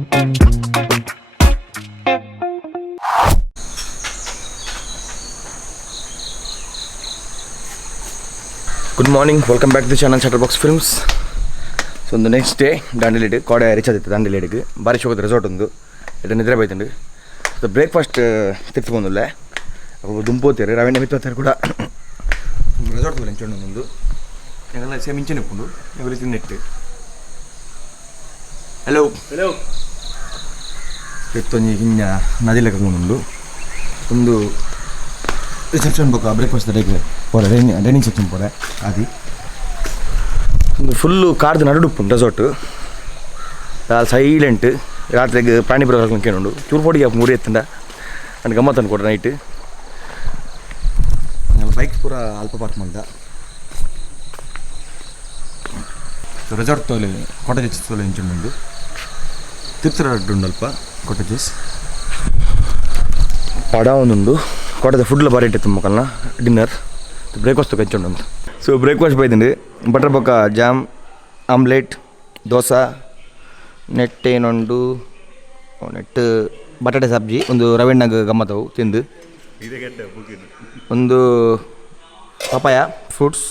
Good morning, welcome back to the channel Chatterbox Films. So the next day, Dandeli Koda reach adittu Dandeli ಗೆ ಬಾರಿ ಶೋಕದ resort ಒಂದು ಇದು ನಿದ್ರೆ ಬೈತಂಡು so breakfast ತಿರ್ತು ಬಂದಿಲ್ಲ ಅವು ದುಂಪೋತಿರು ರವೆಣ್ಣೆ ಬಿತ್ತೋತಾರೆ ಕೂಡ ರೆಸಾರ್ಟ್ ಗೆ ಲಂಚ್ ಒಂದು ഞങ്ങൾ സെമിഞ്ച് നിൽക്കുന്നു ഞങ്ങൾ തിന്നിട്ട് ഹലോ ഹലോ ಎತ್ತೊಂದು ಹಿಂಗ ನದಿಲೆಕ್ಕ ಬಂದು ಒಂದು ರಿಸೆಪ್ಷನ್ ಬೇಕಾ ಬ್ರೇಕ್ಫಾಸ್ಟ್ ತಡೆಗೆ ಪೋರೆ ಡೈನಿಂಗ್ ಸೆಕ್ಷನ್ ಪೋರೆ ಆದಿ ಒಂದು ಫುಲ್ಲು ಕಾರ್ದು ನಡುಡುಪ್ಪು ರೆಸಾರ್ಟ್ ಸೈಲೆಂಟ್ ರಾತ್ರಿಗೆ ಪ್ರಾಣಿ ಪ್ರದರ್ಶನ ಕೇಳುಂಡು ಚೂರು ಪೊಡಿಗೆ ಮೂರು ಎತ್ತಂಡ ನನಗೆ ಗಮ್ಮತ್ತು ಅನ್ಕೊಡ್ರೆ ನೈಟ್ ಬೈಕ್ ಪೂರ ಅಲ್ಪ ಪಾರ್ಕ್ ಮಾಡ್ದ ರೆಸಾರ್ಟ್ ತೋಲೆ ಕಾಟೇಜಸ್ ತೋಲೆ ಇಂಚುಂಡು ತಿರ್ತಿರಾಡು ಅಲ್ಪ ಕಾಟೇಜಸ್ ಪಡ ಒಂದುಂಡು ಕಾಟೇಜ್ ಫುಡ್ಲ ಬಾರಿ ಇಟ್ಟಿತ್ತು ಮಕ್ಕಳನ್ನ ಡಿನ್ನರ್ ಬ್ರೇಕ್ಫಾಸ್ಟ್ ಕಂಚುಂಡು ಅಂತ ಸೊ ಬ್ರೇಕ್ಫಾಸ್ಟ್ ಬೈದಂಡು ಬಟರ್ ಪಕ್ಕ ಜಾಮ್ ಆಮ್ಲೆಟ್ ದೋಸೆ ನೆಟ್ಟೇನೊಂಡು ನೆಟ್ಟು ಬಟಾಟೆ ಸಬ್ಜಿ ಒಂದು ರವೆಣ್ಣಗೆ ಗಮ್ಮತ್ತವು ತಿಂದು ಒಂದು ಪಪಾಯ ಫ್ರೂಟ್ಸ್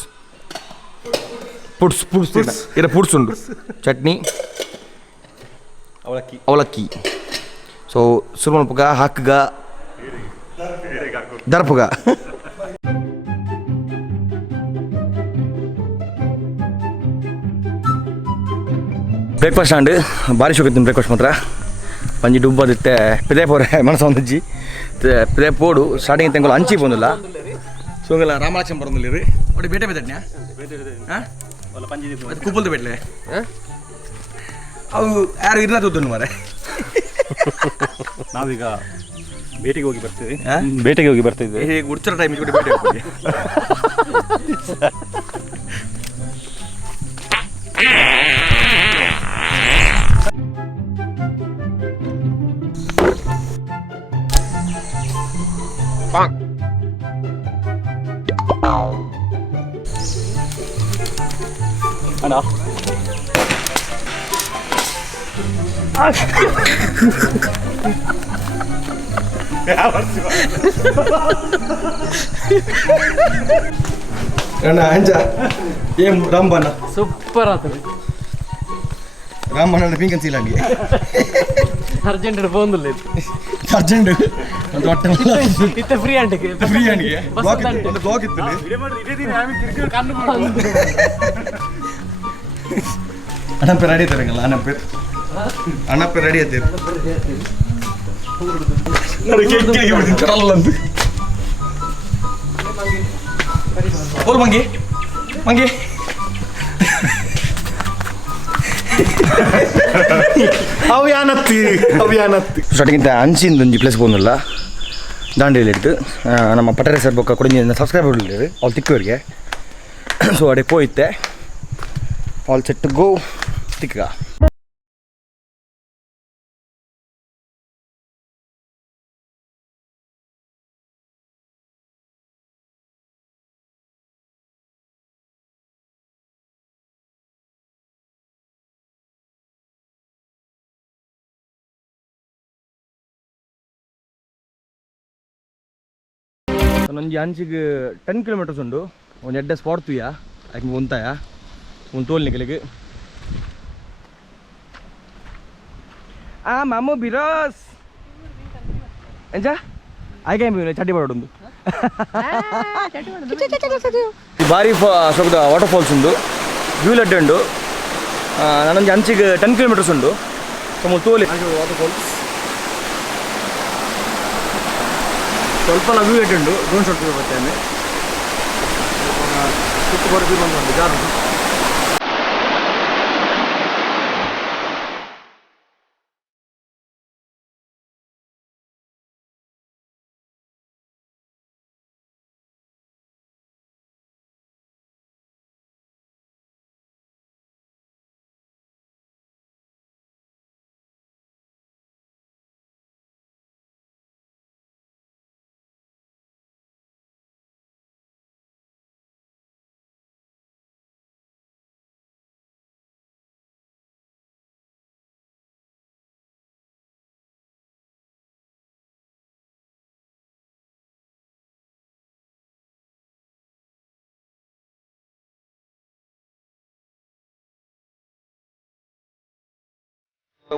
ಫ್ರೂಟ್ಸ್ ಉಂಟು ಚಟ್ನಿ ಅವಲಕ್ಕಿ ಸೊ ಸುರ್ಮಲ್ ಪುಗ ಹಾಕ್ಗ ದರ್ಪುಗ ಬ್ರೇಕ್ಫಾಸ್ಟ್ ಆಂಡ್ ಭಾರಿ ಶೋಕತ್ತೀನಿ ಬ್ರೇಕ್ಫಾಸ್ಟ್ ಮಾತ್ರ ಪಂಜಿ ಡುಬ್ಬ ದಿತ್ತೆ ಪಿದೆ ಪೋರೆ ಮನಸ್ಸು ಒಂದಿಜ್ಜಿ ಪಿದೆ ಪೋಡು ಸ್ಟಾರ್ಟಿಂಗ್ ತೆಂಗೋಲ್ಲ ಹಂಚಿ ಬಂದಿಲ್ಲ ಸೊ ಹಂಗೆಲ್ಲ ರಾಮಲಕ್ಷ್ಮಣ ಬರೋದಿಲ್ಲ ರೀ ಒಟ್ಟು ಬೇಟೆ ಬೇತಡ್ನ್ಯಾ ಹಾಂ ಅದು ಕುಪ್ಪಲ್ದು ಬೇಟ್ಲೆ ಅವು ಯಾರು ಇರ್ಲ ತೋದು ಮಾರೆ ನಾವೀಗ ಬೇಟೆಗೆ ಹೋಗಿ ಬರ್ತಿದ್ವಿ ಈಗ ಉಡ್ಚರ ಟೈಮ್ ಕೂಡ ಬೇಟೆ ಹೋಗ್ತೀವಿ ಅಣ್ಣ ಅಣ್ಣ ಅಂಜ ಏನ್ ರಾಂಬನ ಸೂಪರ್ ಆಗ್ತದೆ ರಾಮಣ್ಣ ಪಿಂಕನ್ ಸೀಲಾಂಡಿ ಅರ್ಜೆಂಟ್ ಬಂದಿಲ್ಲ ಅರ್ಜೆಂಟ್ ಒಂದು ಇತ್ತೆ ಫ್ರೀ ಅಂಟಿಗೆ ಒಂದು ಬ್ಲಾಕ್ ಇತ್ತು ಅಣ್ಣಪ್ಪ ರೆಡಿ ಇದ್ದಾರಂಗಲ್ಲ ಅಣ್ಣಪ್ಪ ರೆಡಿ ಆಯ್ತೀರಿ ಬೋಲ್ ಮಂಗಿ ಅವ್ಯಾನತ್ತಿ ಸ್ಟಾರ್ಟಿಂಗ್ ಅಂಚಿಂದ ಒಂಜಿ ಪ್ಲೇಸ್ ಬಂದಿಲ್ಲ ದಾಂಡೇಲಿ ಇಟ್ಟು ನಮ್ಮ ಪಟಾರೆ ಸರ್ ಬೊಕ್ಕ ಕೊಡಿ ಸಬ್ಸ್ಕ್ರೈಬರ್ ಇಲ್ಲರಿ ಅವ್ರು ತಿಕ್ಕವರಿಗೆ ಸೊ ಅಡೆ ಪೋಯಿತ್ತೆ ಆಲ್ ಸೆಟ್ ಟು ಗೋ ತಿಕ್ಕ ನಂಜಿ ಅಂಚಿಗೆ 10 ಕಿಲೋಮೀಟರ್ಸ್ ಉಂಡು ಒಂದು ಎಡ್ಡೆ ಸ್ಪಾಟ್ ತುಯ್ಯ ಆಯ್ಕೆ ಒಂತಾಯ ಒಂದು ತೋಲ್ ನಿಕಲಿಗೆ ಮಾಮು ಬಿರಾಸ್ ಎಂಚ ಆಯ್ಕೆ ಚಟ್ಟಿ ಬಾಡೊಂದು ಭಾರಿ ಸೊಗದ ವಾಟರ್ ಫಾಲ್ಸ್ ಉಂಡು ವ್ಯೂ ಲಡ್ಡೆ ಉಂಡು ನಾನೊಂದು ಅಂಚಿಗೆ 10 ಕಿಲೋಮೀಟರ್ಸ್ ಉಂಡು ತೋಲಿ ವಾಟರ್ ಫಾಲ್ಸ್ ಸ್ವಲ್ಪ ವ್ಯೂ ಲಡ್ಡೆ ಉಂಡು ಡ್ರೋನ್ ಶಾಟ್ ಬರ್ತೇನೆ ಸುತ್ತು ಬರ್ತೀವಿ ಬಂದು ಜಾರು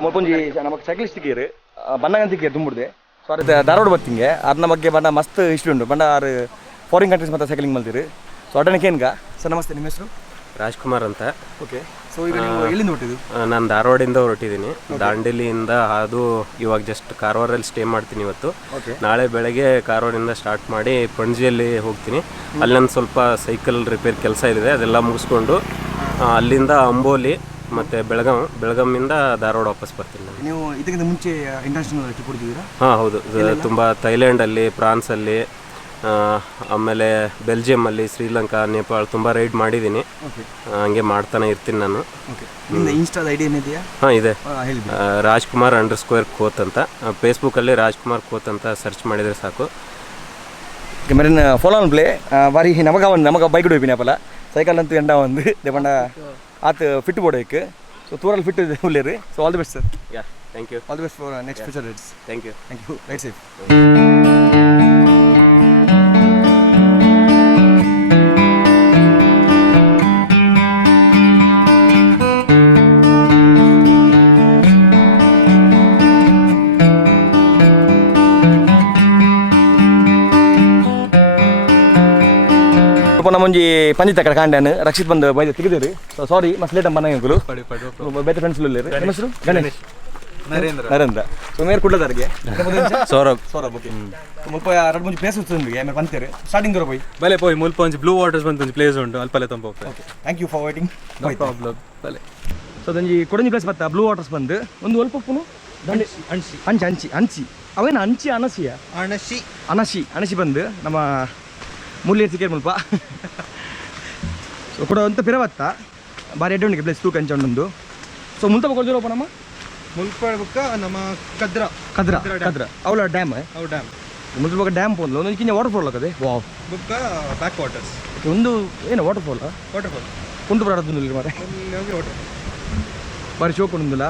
ಮುಲ್ಪೊಂಜಿ ನಮಗೆ ಸೈಕ್ಲಿಸ್ಟ್ ತಿಕ್ಕೇರು ಬಣ್ಣಗಂತ ತಿಕ್ಕೇರು ತುಂಬಿಡ್ದೆ ಸೊ ಅದು ಧಾರವಾಡ ಬರ್ತಿಂಗೆ ಅದನ್ನ ಬಗ್ಗೆ ಬಣ್ಣ ಮಸ್ತ್ ಇಷ್ಟ ಉಂಟು ಬಣ್ಣ ಆರು ಫಾರಿನ್ ಕಂಟ್ರೀಸ್ ಮತ್ತು ಸೈಕ್ಲಿಂಗ್ ಮಾಡ್ತೀರಿ ಸೊ ಅಟನಕ್ಕೆ ಏನ್ಗ ಸರ್ ನಮಸ್ತೆ ನಿಮ್ಮ ಹೆಸರು ರಾಜ್ಕುಮಾರ್ ಅಂತ. ಓಕೆ ಸೊ ಈಗ ನೀವು ಎಲ್ಲಿಂದ ಹೊಟ್ಟಿದ್ದು? ನಾನು ಧಾರವಾಡಿಂದ ಹೊರಟಿದ್ದೀನಿ. ದಾಂಡೇಲಿಯಿಂದ ಅದು ಇವಾಗ ಜಸ್ಟ್ ಕಾರವಾರಲ್ಲಿ ಸ್ಟೇ ಮಾಡ್ತೀನಿ ಇವತ್ತು. ನಾಳೆ ಬೆಳಗ್ಗೆ ಕಾರವಾರಿಂದ ಸ್ಟಾರ್ಟ್ ಮಾಡಿ ಪಣಜಿಯಲ್ಲಿ ಹೋಗ್ತೀನಿ. ಅಲ್ಲಿ ನನ್ನ ಸ್ವಲ್ಪ ಸೈಕಲ್ ರಿಪೇರ್ ಕೆಲಸ ಇದೆ, ಅದೆಲ್ಲ ಮುಗಿಸ್ಕೊಂಡು ಅಲ್ಲಿಂದ ಅಂಬೋಲಿ ಮತ್ತು ಬೆಳಗಾಮಿಂದ ಧಾರವಾಡ ವಾಪಸ್ ಬರ್ತೀನಿ ನಾನು. ನೀವು ಇದಕ್ಕಿಂತ ಮುಂಚೆ ಇಂಟರ್ನ್ಯಾಷನಲ್ ಟ್ರಿಪ್ ಹೊಡ್ತಿದ್ದೀರಾ? ಹಾಂ ಹೌದು, ತುಂಬ ಥೈಲ್ಯಾಂಡಲ್ಲಿ, ಫ್ರಾನ್ಸಲ್ಲಿ, ಆಮೇಲೆ ಬೆಲ್ಜಿಯಮಲ್ಲಿ, ಶ್ರೀಲಂಕಾ, ನೇಪಾಳ ತುಂಬ ರೈಡ್ ಮಾಡಿದ್ದೀನಿ. ಹಂಗೆ ಮಾಡ್ತಾನೆ ಇರ್ತೀನಿ ನಾನು. ಇನ್ಸ್ಟಾದ ಐಡಿ ಏನಿದೆಯಾ? ಹಾಂ ಇದೆ, ರಾಜ್ಕುಮಾರ್ _ಕೋತ್ ಅಂತ. ಫೇಸ್ಬುಕ್ಕಲ್ಲಿ ರಾಜ್ಕುಮಾರ್ ಕೋತ್ ಅಂತ ಸರ್ಚ್ ಮಾಡಿದರೆ ಸಾಕು. ಮೆರಿನ್ ಫಾಲೋ ಆನ್ ಪ್ಲೇ ಬಾರಿ ನಮಗೆ ಬೈಕ್ ಹೋಯ್ಪಿನಿ ಅಪ್ಪಲ್ಲ ಸೈಕಲ್ ಅಂತೂ ಎಂಡ ಒಂದು ದೇಪಂಡ ಆತ ಫಿಟ್ ಬೋಡಕ್ಕೆ ಸೊ ತೂರಲ್ಲಿ ಫಿಟ್ ಉಳ್ಳೇರಿ. So all the best sir. Yeah, thank you. All the best for next future rides. Thank you. Ride safe. ನಮ್ಮೊಂಜಿ ಪಂಜಿತ ಕಡೆ ಕಾಂಡ್ಯಾನು ರಕ್ಷಿತ್ ಬಂದು ಬೈದ ತೆಗೆದಿರಿ. ಸೊ ಸಾರಿ ಮಸ್ತ್ ಲೇಟ್ ಬನ್ನ ಅಂಕಲು ಬೇರೆ ಫ್ರೆಂಡ್ಸ್ ಉಳ್ಳೇರಿ. ನಿಮ್ಮ ಹೆಸರು? ಗಣೇಶ್. ನರೇಂದ್ರ. ಸೊ ಮೇರೆ ಕುಡ್ಲದಾರಿಗೆ ಸೌರಭ್. ಓಕೆ ಮುಲ್ಪ ಎರಡು ಮುಂಚೆ ಪ್ಲೇಸ್ ಉಂಟು ಆಮೇಲೆ ಬಂತೇರಿ ಸ್ಟಾರ್ಟಿಂಗ್ ದೂರ ಹೋಯ್ ಬಲೆ ಪೋಯ್ ಮುಲ್ಪ ಒಂಜಿ ಬ್ಲೂ ವಾಟರ್ಸ್ ಬಂತು ಪ್ಲೇಸ್ ಉಂಟು ಅಲ್ಪಲೆ ತಂಪ. Okay thank you for waiting. No problem. ಬಲೆ ಸೊ ಅದೊಂಜಿ ಕೊಡಂಜಿ ಪ್ಲೇಸ್ ಬತ್ತ ಬ್ಲೂ ವಾಟರ್ಸ್ ಬಂದು ಒಂದು ಅಲ್ಪ ಉಪ್ಪುನು ಅಂಚಿ ಅವೇನು ಅಣಸಿ ಬಂದು ನಮ್ಮ ಮುಲ್ಲಿ ಸಿಕ್ಕೇರು ಮುಲ್ಪ. ಸೊ ಕೂಡ ಅಂತ ಪಿರವತ್ತ ಬಾರಿ ಎಡ್ಡೆ ಪ್ಲೇಸ್ ತೂಕ ಅಂಚ ಉಂಟು. ಸೊ ಮುಲ್ತ ಕೊಡ್ದಿರೋಪ್ಪ ನಮ್ಮ ಮುಲ್ಪ ಬುಕ್ಕ ನಮ್ಮ ಕದ್ರ ಅವಳ ಡ್ಯಾಮ್ ಮುಲ್ತ ಬುಕ್ಕ ಡ್ಯಾಮ್ ಪೋಂದ್ಲ ಒಂದು ಕಿಂಜ ವಾಟರ್ ಫಾಲ್ ಆಗದೆ. ವಾವ್ ಬುಕ್ಕ ಬ್ಯಾಕ್ ವಾಟರ್ಸ್ ಒಂದು ಏನು ವಾಟರ್ ಫಾಲ್ ಕುಂಟು ಬರೋದಿಲ್ಲ ಮಾರೆ ಬಾರಿ ಶೋಕ್ ಉಂದಿಲ್ಲ.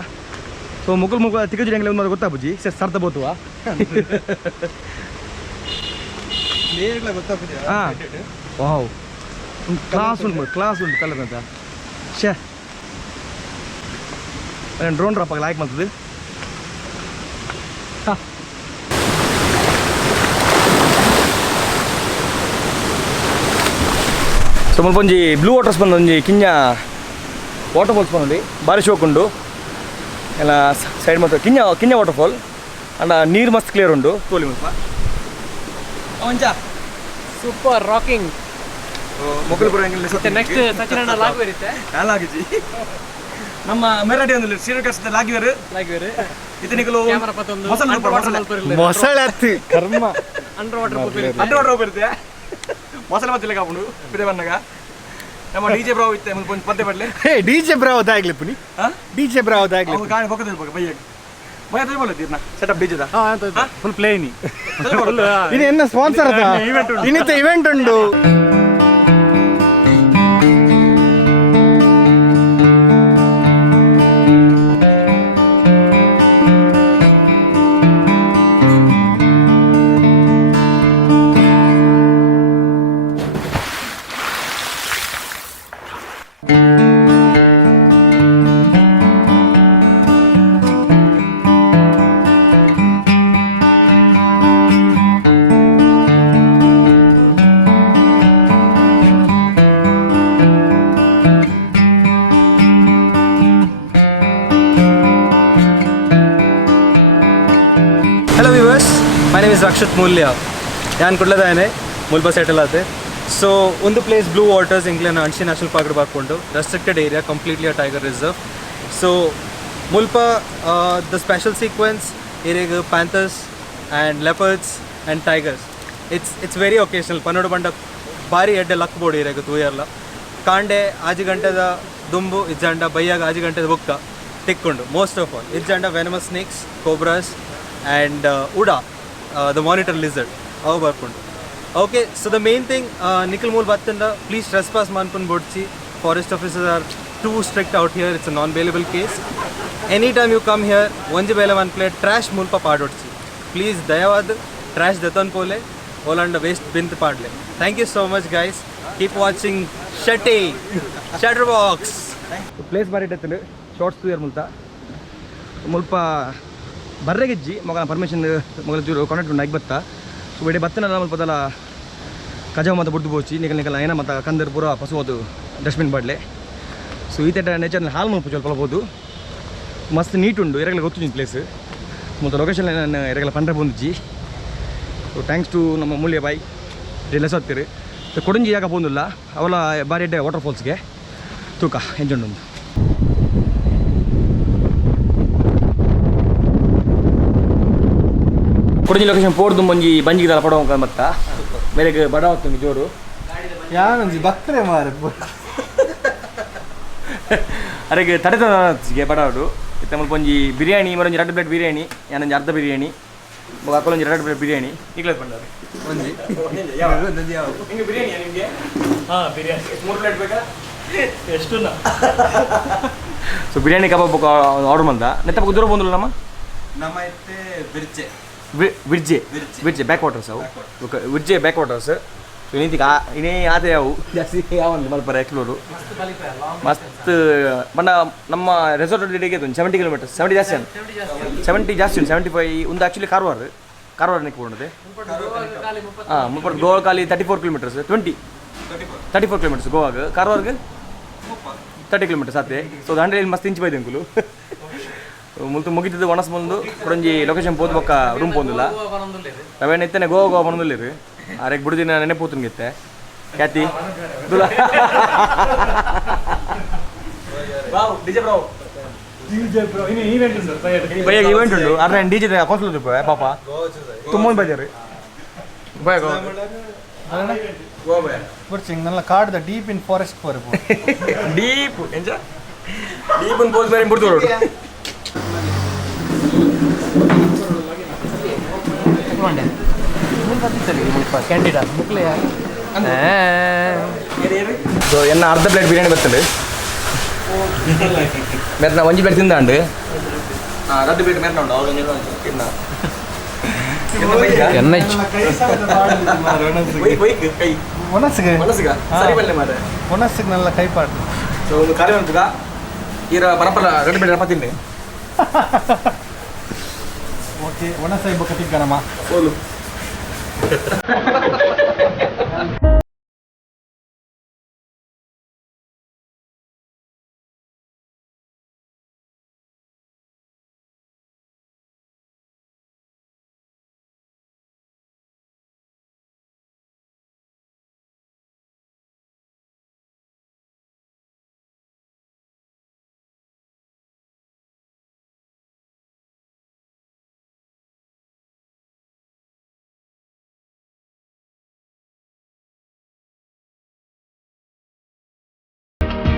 ಸೊ ಮುಗ್ಗಲ್ ತಿಕ್ಕಜಿ ಹೆಂಗೆ ಒಂದು ಗೊತ್ತಾಗ್ಬುಜಿ ಸರ್ತ ಬೋತುವ ಹಾಂ ವಾವ್ ಕ್ಲಾಸ್ ಉಂಟು ಕಲರ್ ಅಂತ ಶೇ ಡ್ರೋನ್ ಡ್ರಾಪ್ ಆಗಿ ಲೈಕ್ ಮಾಡ್ತದೆ. ಹಾಂ ಸೊ ಮುಲ್ಪ ಒಂಜಿ ಬ್ಲೂ ವಾಟರ್ಸ್ ಬಂದು ಒಂಜಿ ಕಿಂಜ ವಾಟರ್ ಫಾಲ್ಸ್ ಬಂದು ಭಾರಿ ಶೋಕ್ ಉಂಡು ಎಲ್ಲ ಸೈಡ್ ಮತ್ತು ಕಿಂಜ ವಾಟರ್ ಫಾಲ್ ಅಂಡ ನೀರು ಮಸ್ತ್ ಕ್ಲಿಯರ್ ಉಂಡು. ತೋಲಿ ಮುಲ್ಪ ಸೂಪರ್ ರಾಕಿಂಗ್ ಮೊಗಲ್ ಪುರ ನೆಕ್ಸ್ಟ್ ಸಚಿನ್ ಲಾಗ್ ಬರುತ್ತೆ ಲಾಗಿಜಿ ನಮ್ಮ ಮೆರಾಡಿ ಒಂದು ಶ್ರೀರಂಗದ ಲಾಗಿವೇರು ಇದನಿಗಳು ಕ್ಯಾಮರಾ ಪತ್ತೊಂದು ಮೊಸಳೆ ಹತ್ತಿ ಕರ್ಮ ಅಂಡರ್ ವಾಟರ್ ಬರುತ್ತೆ ಮೊಸಳೆ ಮತ್ತಿಲ್ಲ ಕಾಪುಂಡು ಬಿದೆ ಬನ್ನಗ ನಮ್ಮ ಡಿಜೆ ಬ್ರಾವ್ ಇತ್ತೆ ಒಂದು ಪದ್ದೆ ಬರಲಿ. ಹೇ ಡಿಜೆ ಬ್ರಾವ್ ದಾಗ್ಲಿ ಪುನಿ ಡಿಜೆ ಬ್ರಾವ್ ದಾಗ್ಲಿ ಗಾಡಿ ಪಕ್ಕದಲ್ಲಿ ಬೈಯ ತೀರ್ನ ಸೆಟಪ್ ಡಿಜೆದ ಫುಲ್ ಪ್ಲೇನಿ ಇದು ಎನ್ನ ಸ್ಪಾನ್ಸರ್ ಅದ ಇನ್ನಿತ ಇವೆಂಟ್ ಉಂಡು. Hello viewers, my name is Rakshit Mulya. ഞാൻ കുള്ളതാനെ മുൽബ സെറ്റിൽ ആते. So on the place Blue Waters England Anshi National Park barkondu restricted area, completely a tiger reserve. So Mulpa the special sequence irege panthers and leopards and tigers. It's very occasional. Panodu banda bari edde luck board irege tuyarla. Kande ಆಜಿ ಗಂಟೆದ ದುಂಬು ಇಜ್ಜಂಡ ಬೈಯಾಗ ಆಜಿ ಗಂಟೆದ ಬುಕ್ಕ ತಿಕ್ಕೊಂಡು most of all ಇಜ್ಜಂಡ venomous snakes, cobras and Uda, the monitor lizard. Avu barkondu. Okay, so the main thing, Nikil Mool Battanda, please trespass Manpun Bodchi. Forest officers are too strict out here. It's a non-bailable case. Anytime you come here, Onji Bela one plate trash Mulpa Padotchi. Please, Dayavad, trash Datan Pole, Olanda waste bint Padle. Thank you so much, guys. Keep watching Shatterbox. Place ಬಾರಿ ಇಟ್ಟತ್ತಲು shorts ತೂಯರ್ ಮುಲ್ತ ಮುಲ್ಪ ಬರ್ರೆಗಿಜ್ಜಿ ಮಗನ permission ಮಗಲ ಚೂರು contact ಉಂಡು ಆಗಿ ಬತ್ತಾ so ಬೇಡೆ ಬತ್ತನಲ್ಲ ಮುಲ್ಪದಲ್ಲ ಕಜಾವ್ ಮತ್ತು ಬುಡ್ದು ಬೋಚಿ ನಿಕಲ್ ಏನ ಮತ್ತು ಕಂದರ್ ಪೂರ ಪಸುವದು ಡಸ್ಟ್ಬಿನ್ ಬಾಡ್ಲೆ ಸೊ ಈ ಥರ ನೇಚರ್ನ ಹಾಲು ಮುಲ್ಪ ಸ್ವಲ್ಪ ಹೋಗ್ಬೋದು ಮಸ್ತ್ ನೀಟ್ ಉಂಡು ಎರಗಲ ಗೊತ್ತು ಪ್ಲೇಸ್ ಮತ್ತು ಲೊಕೇಶನ್ ನಾನು ಎರಗಲ ಪಂಡ್ರೆ ಬಂದಿಜ್ಜಿ ಸೊ ಥ್ಯಾಂಕ್ಸ್ ಟು ನಮ್ಮ ಮೂಲ್ಯ ಬಾಯ್ ಲೆಸ್ ಹೋಗ್ತೀರಿ ಸೊ ಕೊಡಂಜಿ ಜಾಗ ಬಂದಿಲ್ಲ ಅವಲ ಬಾರಿ ಎಡ್ಡೆ ವಾಟರ್ ಫಾಲ್ಸ್ಗೆ ತೂಕ ಎಂಜೊಂಡು ಒಂದು ಕೊಡಂಜಿ ಲೊಕೇಶನ್ ಪೋಡ್ದು ಮುಂಜಿ ಬಂಜಿಗೆ ಪಡೋಂಕ ಮತ್ತ ಬೇರೆ ಬಡ ಹೋಗ್ತೀನಿ ಜೋರು ಯಾನಂಜಿ ಬಕ್ರೆ ಮಾರ ಅರೆಗೆ ತಡೆಗೆ ಬಡಾಡು ಇತ್ತ ಮುಲ್ಪ ಒಂಜಿ ಬಿರಿಯಾನಿ ಮರೊಂಜಿ 2 ಪ್ಲೇಟ್ ಬಿರಿಯಾನಿ ಯಾನೊಂಜಿ ಅರ್ಧ ಬಿರಿಯಾನಿ ಅಕ್ಕಲೊಂಜಿ 2 ಪ್ಲೇಟ್ ಬಿರಿಯಾನಿ ಈಗಲೇ ಬಂದವರು ನಿಮಗೆ ಬಿರಿಯಾನಿ ನಿಮಗೆ ಹಾಂ ಬಿರಿಯಾನಿ 3 ಪ್ಲೇಟ್ ಬೇಕಾ ಎಷ್ಟು ಸೊ ಬಿರಿಯಾನಿ ಕಬಾಬ್ ಆರ್ಡರ್ ಮಂದ ನೆತ್ತ ದೂರ ಬಂದಿಲ್ಲ ನಮ್ಮ ಐತೆ ಬಿರ್ಚೆ ವಿರ್ಜೆ ಬ್ಯಾಕ್ ವಾಟರ್ಸ್ ಅವು ವಿರ್ಜೆ ಬ್ಯಾಕ್ ವಾಟರ್ಸ್ ಸೊ ಇನ್ನೀಗ ಇನ್ನೇ ಆದ ಅವು ಜಾಸ್ತಿ ಯಾವ ಮಲ್ಪರ ಎಕ್ಸ್ಪ್ಲೋರು ಮಸ್ತ್ ಬಣ್ಣ ನಮ್ಮ ರೆಸಾರ್ಟ್ ಡಿಡಿಗೆ 70 ಕಿಲೋಮೀಟರ್ಸ್ 70 ಜಾಸ್ತಿ ಉಂಟು 70 ಜಾಸ್ತಿ ಉಂಟು 75 ಒಂದು ಆ್ಯಕ್ಚುಲಿ ಕಾರವಾರ ನಿಕ್ಕೊಂಡಿದೆ ಹಾಂ ಮುಪ್ಪತ್ತು ಗೋವಾ ಖಾಲಿ 34 ಕಿಲೋಮೀಟರ್ಸ್ 34 ಕಿಲೋಮೀಟರ್ಸ್ ಗೋವಾಗ ಕಾರವಾರ್ಗೆ 30 ಕಿಲೋಮೀಟರ್ಸ್ ಆತೆ ಸೊ ದಾಂಡೇಲಿ ಮಸ್ತ್ ಇಂಚು ಬೈದೆ ಅಂಕುಲು ಮುಲ್ತು ಮುಗಿತದ್ದು ಒಣಸ್ ಬಂದು ಕೊಡಂಜಿ ಲೊಕೇಶನ್ ಪೋದ್ ಬೊಕ್ಕ ರೂಮ್ ಪೋಂದಿಲ್ಲ ಅವೇನು ಎತ್ತನೆ ಗೋವಾ ಬಂದಿಲ್ಲ ಆರೆಗೆ ಬಿಡುದಿನ ನೆನಪೂತನ್ಗೆ ಇತ್ತೆ ಖ್ಯಾತಿ ಭಯ ಇವೆಂಟ್ ಉಂಟು ಅದ್ರ ಡಿಜೆ ಕೌನ್ಸಿಲ್ ಪಾಪ ತುಂಬ ಬೈದಾರೆ നല്ല കാട് ഡീപ്പ് ഇൻ ഫോറസ്റ്റ് പോരെ ಡೀಪ್ ಡೀಪ್ ಪೋಸ್ ಬೇರೆ ಬಿಡ್ತು ಕ್ಯಾಂಡಿಡಾ ಮುಕ್ಲೆ ಸೊ ಎನ್ನ ಅರ್ಧ ಪ್ಲೇಟ್ ಬಿರಿಯಾನಿ ಬರ್ತದೆ ಮೇರೆ ನಾ ಒಂಜಿ ಪ್ಲೇಟ್ ತಿಂದಾಂಡು 2 ಪ್ಲೇಟ್ ಮೇರೆ ಉಂಟು ಒಣಸಿಗೆ ನಲ್ಲ ಕೈಪಾಡು ಸೊ ಒಂದು ಕಾರ್ಯ ಉಂಟು ಈರ ಪರಂಪರ 2 ಪ್ಲೇಟ್ ಅಪ್ಪ ತಿನ್ನಿ ಓಕೆ ಒಣಸೈ ಬೊಕ್ಕ ತಿಕ್ಕಣಮ್ಮ ಓಲು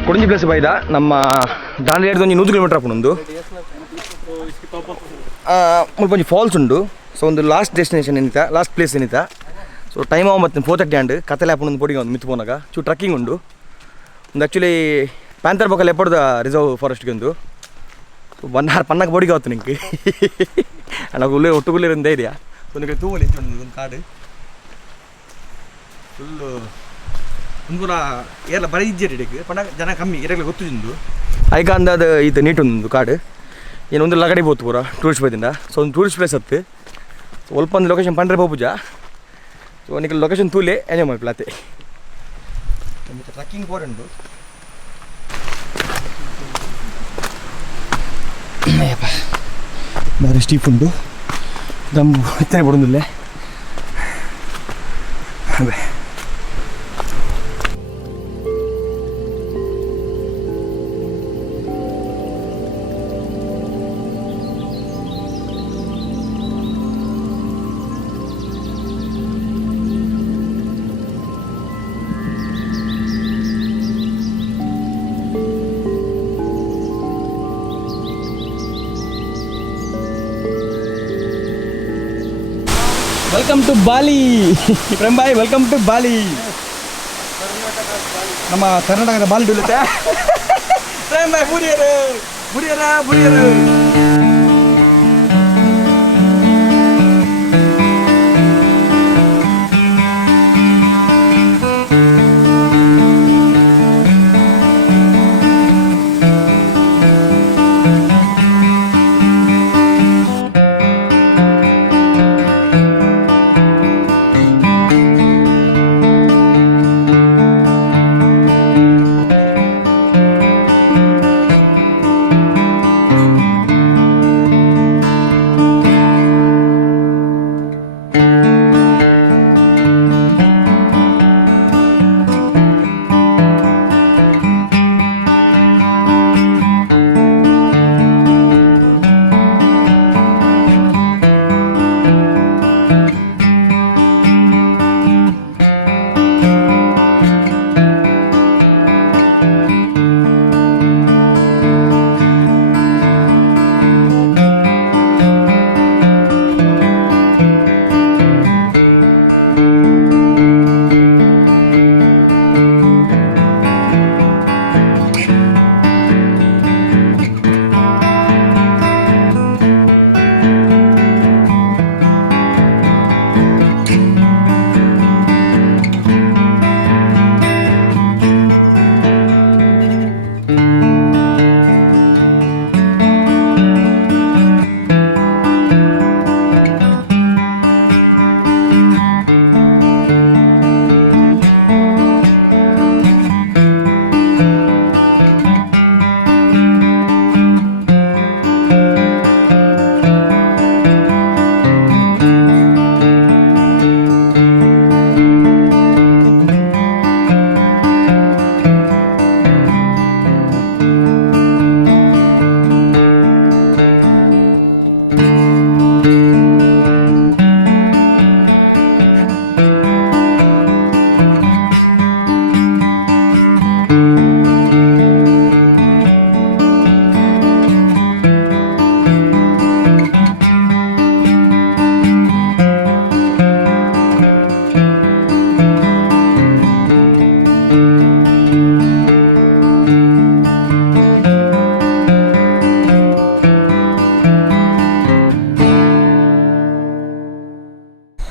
ಕೊಡಂಜಿ ಪ್ಲೇಸ್ ಬೈದ ನಮ್ಮ ದಾಂಡೇಲಿ ಒಂದು 100 ಕಿಲೋಮೀಟರ್ ಆಪುಂಡು ಮುಲ್ಪ ಒಂಜಿ ಫಾಲ್ಸ್ ಉಂಡು ಸೊ ಒಂದು ಲಾಸ್ಟ್ ಡೆಸ್ಟಿನೇಷನ್ ಏನಿತ ಲಾಸ್ಟ್ ಪ್ಲೇಸ್ ಏನಿತ ಸೊ ಟೈಮ್ ಆಗ ಮತ್ತೆ 4:30 ಆಂಡ್ ಕತ್ತಲೆ ಆಪುಂಡು ಪೊಡಿಗೆ ಒಂದು ಮಿತ್ತು ಪೋನಾಗ ಟ್ರಕ್ಕಿಂಗ್ ಉಂಡು ಒಂದು ಆ್ಯಕ್ಚುಲಿ ಪ್ಯಾಂತರ್ ಬೊಕ್ಕಲ್ಲಿ ಎಪ್ಪಡ್ದ ರಿಸರ್ವ್ ಫಾರೆಸ್ಟ್ಗೆ ಒಂದು ಸೊ ಬಂದಾರು ಪನ್ನಕ್ಕೆ ಬೊಡಿಗೆ ಆವತ್ತು ನಿಂಗೆ ಅಲ್ಲ ಉಳ್ಳೆ ಒಟ್ಟುಗುಳ್ಳೆ ಒಂದು ಧೈರ್ಯ ಒಂದು ತೂವಲ್ಲಿ ಒಂದು ಕಾಡು ಫುಲ್ಲು ಒಂದು ಏರ್ಲ ಬರೀ ಇಜ್ಜೆಟಿಗೆ ಪಂಡ ಜನ ಕಮ್ಮಿ ಇರಲಿ ಗೊತ್ತು ತಿಂದು ಐಕ ಅಂದಾದ ಇದು ನೀಟ್ ಒಂದು ಕಾಡು ಏನು ಒಂದು ಲಗಡಿ ಬೋತು ಪೂರ ಟೂರಿಸ್ಟ್ ಪ್ಲೇಸಿಂದ ಸೊ ಒಂದು ಟೂರಿಸ್ಟ್ ಪ್ಲೇಸ್ ಹತ್ತು ಸ್ವಲ್ಪ ಒಂದು ಲೊಕೇಶನ್ ಪಂಡ್ರೆ ಪೂಜಾ ಸೊ ನಿಮಗೆ ಲೊಕೇಶನ್ ತೂಲೆ ಎಂಜಾಯ್ ಮಾಡ್ಲಾತೆ ಟ್ರಕ್ಕಿಂಗ್ ಪೋರುಂಡು ಅಯ್ಯಪ್ಪ ಬಾರಿ ಸ್ಟೀಪ್ ಉಂಟು ದಮ್ಮು ಎತ್ತನೆ ಬಿಡೋದಿಲ್ಲ ಅದೇ welcome to Bali Prem boy welcome to Bali ನಮ್ಮ ಕರ್ನಾಟಕದ ಬಾಲಿ ಬೀಳುತ್ತೆ ಪ್ರೇಮ್ ಬಾಯ್ ಬುಡಿಯರು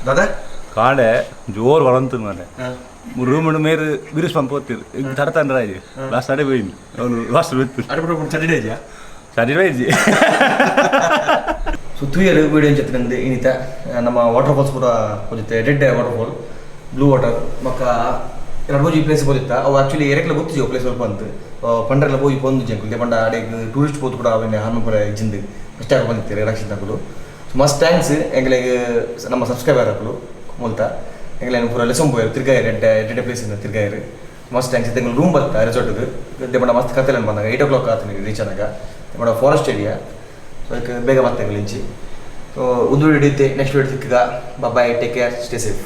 ದಾದಾ ಕಾಡೆ ಜೋರು ಹೊರಂತು ಮನೆ ರೂಮ್ ಮೇರು ಬಿರುಸ್ ಪಂಪ್ ಹೋಗ್ತಿರು ಈಗ ತಡತಾನೆ ರಾಜು ಲಾಸ್ಟ್ ಅಡೆ ಹೋಯ್ನಿ ಅವನು ಲಾಸ್ಟ್ ಬಿತ್ತು ಅಡ್ಬಿಟ್ಟು ಚಡಿಡೆ ಇದೆಯಾ ಸರಿ ಬೈಜಿ ಸೊ 2 ಇಯರ್ ವೀಡಿಯೋ ಜೊತೆ ಇನ್ನಿತ ನಮ್ಮ ವಾಟರ್ ಫಾಲ್ಸ್ ಪೂರ ಹೋಗುತ್ತೆ red water fall blue water ಮಕ್ಕ ಎರಡು ಈ ಪ್ಲೇಸ್ ಹೋದಿತ್ತ ಅವು ಆ್ಯಕ್ಚುಲಿ ಎರಕ್ಲ ಗೊತ್ತಿದ್ದೀವಿ ಪ್ಲೇಸ್ ಸ್ವಲ್ಪ ಅಂತ ಪಂಡ್ರೆಲ್ಲ ಹೋಗಿ ಬಂದು ಜಂಕು ಪಂಡ ಅಡೆಗೆ ಟೂರಿಸ್ಟ್ ಹೋದ್ ಕೂಡ ಅವನ್ನ ಹನುಮಪುರ ಜಿಂದು ಅಷ್ಟೇ ಬಂದಿರ್ತಾರೆ ರಕ್ಷಿತ ಹಾಕಲು ಸೊ ಮಸ್ಟ್ ಥ್ಯಾಂಕ್ಸ್ ಎಂಗಳಿಗೆ ನಮ್ಮ ಸಬ್ಸ್ಕ್ರೈಬರ್ ಹಾಕಲು ಮೂಲತ ಎಂಗ್ಲ ಪೂರ ಲೆಸನ್ ಹೋಯ್ರು ತಿರ್ಗಾಯಿರು ಎಡ್ಡೆ ಪ್ಲೇಸಿಂದ ತಿರ್ಗಾಯಿರು ಮಸ್ಟ್ ಥ್ಯಾಂಕ್ಸ್ ಎಂಗ್ಳು ರೂಮ್ ಬರ್ತಾ ರೆಸಾರ್ಟ್ಗೆ ದೇಪಂಡ ಮಸ್ತ್ ಕತ್ತೆಲ್ಲ ಬಂದಾಗ 8 o'clock ಆತನಿಗೆ ರೀಚ್ ಆದಾಗ ದೇಪಂಡ ಫಾರೆಸ್ಟ್ ಏರಿಯಾ ಸೊ ಅದಕ್ಕೆ ಬೇಗ ಮತ್ತೆ ಇಂಚಿ ಸೊ ಒಂದು ವಿಡಿಯೋ ಹಿಡಿಯುತ್ತೆ ನೆಕ್ಸ್ಟ್ ವಿಡಿಯೋ ಸಿಕ್ಕಾಗ bye take care stay safe